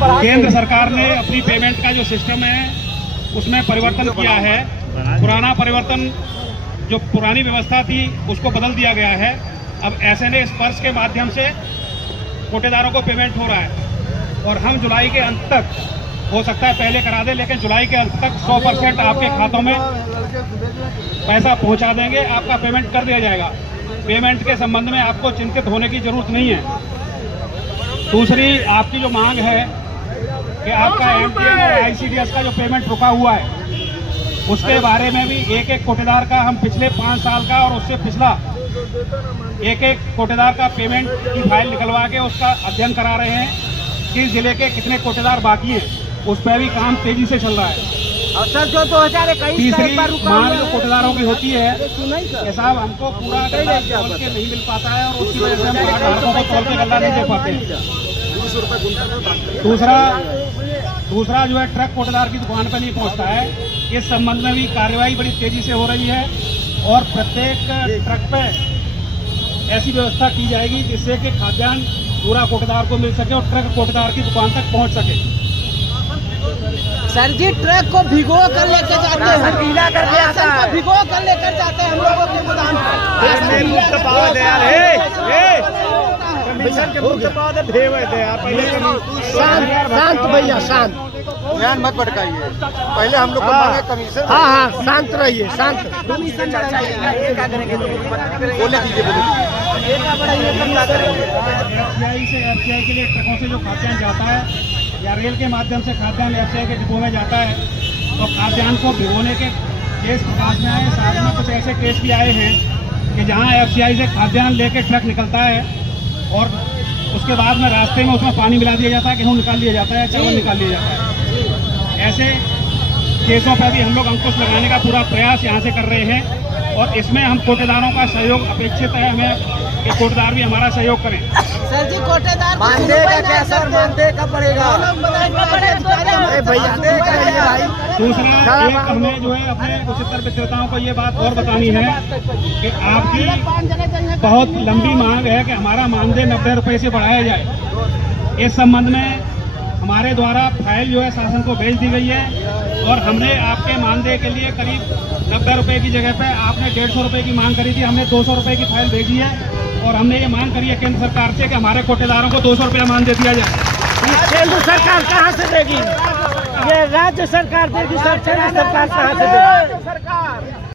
केंद्र सरकार ने अपनी पेमेंट का जो सिस्टम है उसमें परिवर्तन किया है। पुराना परिवर्तन जो पुरानी व्यवस्था थी उसको बदल दिया गया है। अब एसएनए स्पर्श के माध्यम से कोटेदारों को पेमेंट हो रहा है और हम जुलाई के अंत तक, हो सकता है पहले करा दें, लेकिन जुलाई के अंत तक 100% आपके खातों में पैसा पहुंचा देंगे, आपका पेमेंट कर दिया जाएगा। पेमेंट के संबंध में आपको चिंतित होने की जरूरत नहीं है। दूसरी आपकी जो मांग है कि आपका एमटीएन और आईसीडीएस का जो पेमेंट रुका हुआ है उसके बारे में भी एक एक कोटेदार का हम पिछले 5 साल का और उससे पिछला एक एक कोटेदार का पेमेंट की फाइल निकलवा के उसका अध्ययन करा रहे हैं। किस जिले के कितने कोटेदार बाकी हैं उस पर भी काम तेजी से चल रहा है। और सर जो 2021 तीसरी मांग जो कोटेदारों की होती है कि साहब हमको पूरा गल्ला तोल के नहीं मिल पाता है और उसकी वजह से हम कार्डधारकों को तोल के गल्ला नहीं दे पाते हैं। दूसरा जो है ट्रक कोटेदार की दुकान पर नहीं पहुंचता है। इस संबंध में भी कार्यवाही बड़ी तेजी से हो रही है और प्रत्येक ट्रक पे ऐसी व्यवस्था की जाएगी जिससे कि खाद्यान्न पूरा कोटेदार को मिल सके और ट्रक कोटेदार की दुकान तक पहुंच सके। सर जी ट्रक को भिगो कर लेकर जाते हैं, गीला करके आता है, भिगो कर लेकर जाते हैं हम लोगों के गोदाम शांत भैया शांत, ध्यान मत भटकाइए। पहले हम लोग को मांगे कमीशन। हाँ शांत रहिए, शांत। बोले दीजिए एफसीआई के लिए ट्रकों से जो खाद्यान्न जाता है या रेल के माध्यम से खाद्यान्न एफसीआई के डिपो में जाता है तो खाद्यान्न को भिगोने के केस प्रकाश में आए। साथ में कुछ ऐसे केस भी आए हैं कि जहां एफसीआई से खाद्यान्न लेके ट्रक निकलता है और उसके बाद में रास्ते में उसमें पानी मिला दिया जाता है, गेहूँ निकाल लिया जाता है, चावल निकाल लिया जाता है। ऐसे केसों पर भी हम लोग अंकुश लगाने का पूरा प्रयास यहाँ से कर रहे हैं और इसमें हम कोटेदारों का सहयोग अपेक्षित है हमें कि कोटेदार भी हमारा सहयोग करें। सर जी कोटेदार मानदेय का क्या सर, मानदेय का पड़ेगा दूसरा एक हमें जो है अपने उच्चतर विक्रेताओं को ये बात और बतानी है कि आपकी बहुत लंबी मांग है कि हमारा मानदेय 90 रुपये से बढ़ाया जाए। इस संबंध में हमारे द्वारा फाइल जो है शासन को भेज दी गई है और हमने आपके मानदेय के लिए करीब 90 रुपये की जगह पे आपने 150 रुपये की मांग करी थी, हमने 200 रुपये की फाइल भेजी है और हमने ये मांग करी है केंद्र सरकार से कि हमारे कोटेदारों को 200 रुपया मानदेय दिया जाए। केंद्र सरकार कहाँ से देगी? ये राज्य सरकार देगी सर, केंद्र सरकार कहाँ से देगी?